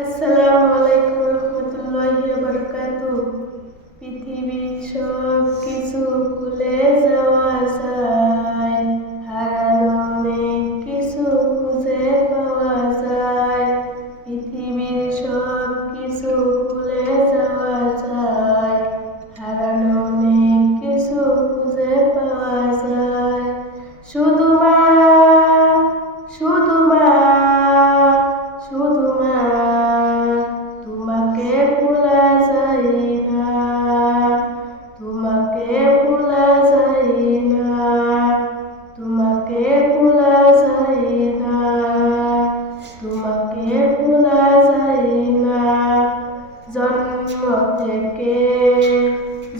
আসসালামু আলাইকুম রহমতুল্লাহি ওয়া বারাকাতুহু। পৃথিবীর সব কিছু ভুলে যাওয়া যায়, হারানো অনেক কিছু খুঁজে পাওয়া যায়। পৃথিবীর সব কিছু ভুলে যাওয়া যায়, হারানো অনেক কিছু খুঁজে পাওয়া যায়। শুধু মা, শুধু মা, শুধু মা, তোমাকে ভোলা যায় না, তোমাকে ভোলা যায় না, তোমাকে ভোলা যায় না, তোমাকে ভোলা যায় না। জন্ম থেকে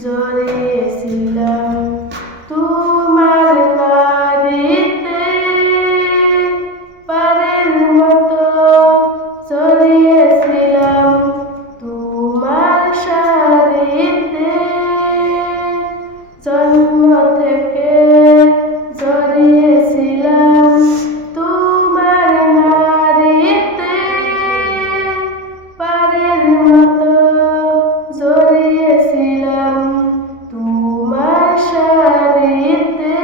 জড়িয়েছিলাম তোমার নাড়িতে, পারের মতো জড়িয়েছিলাম তোমার শাড়িতে। জন্ম থেকে জড়িয়েছিলাম তোমার নাড়িতে, পারের মতো জড়িয়েছিলাম তোমার শাড়িতে।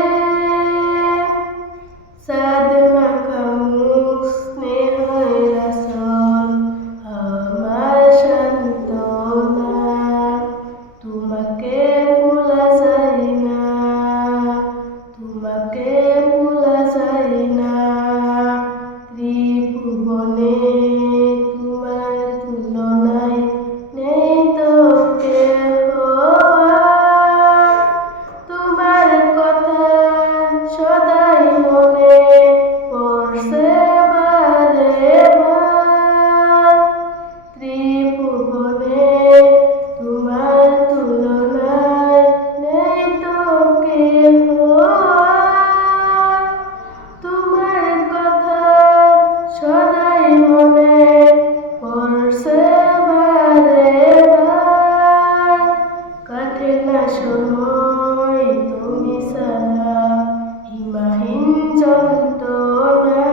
চাঁদ মাখা মুখ, স্নেহের আঁচল, আমার সান্ত্বনা, তোমাকে ভোলা যায় না, তোমাকে ভোলা যায় না। ত্রিভুবনে তোমার তুলনায় নেই তো কেহ আর। তোমার কথা সদাই মনে পড়ছে বারে বার। ত্রিভুবনে তোমার তুলনায় নেই তো কেহ আর। তোমার কথা সদাই মনে পড়ছে বারে বার। কাটে না সময় তুমি ছাড়া, হিমাহীন যন্ত্রণা,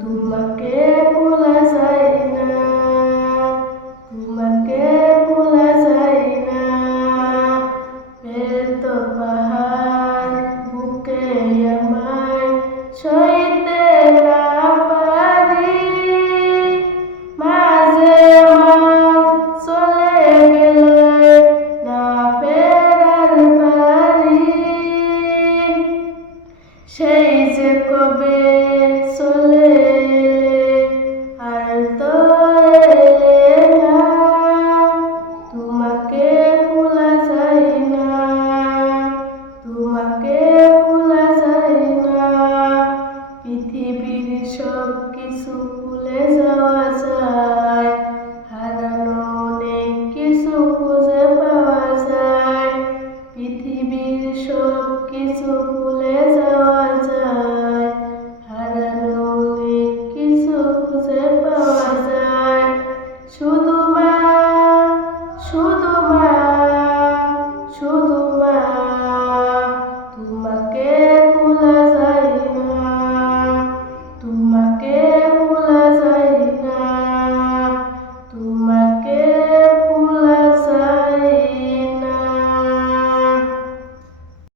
তোমাকে ভোলা যায় না, তোমাকে ভোলা যায় না। এত পাহাড় বুকে আমায় সইতে না পারি, মাঝে আমার চলে গেলে না ফেরার বাড়ি। সেই যে কবে চলে এলে আর তো এলে না, তোমাকে ভোলা যায় না, তোমাকে ভোলা যায় না। পৃথিবীর সব কিছু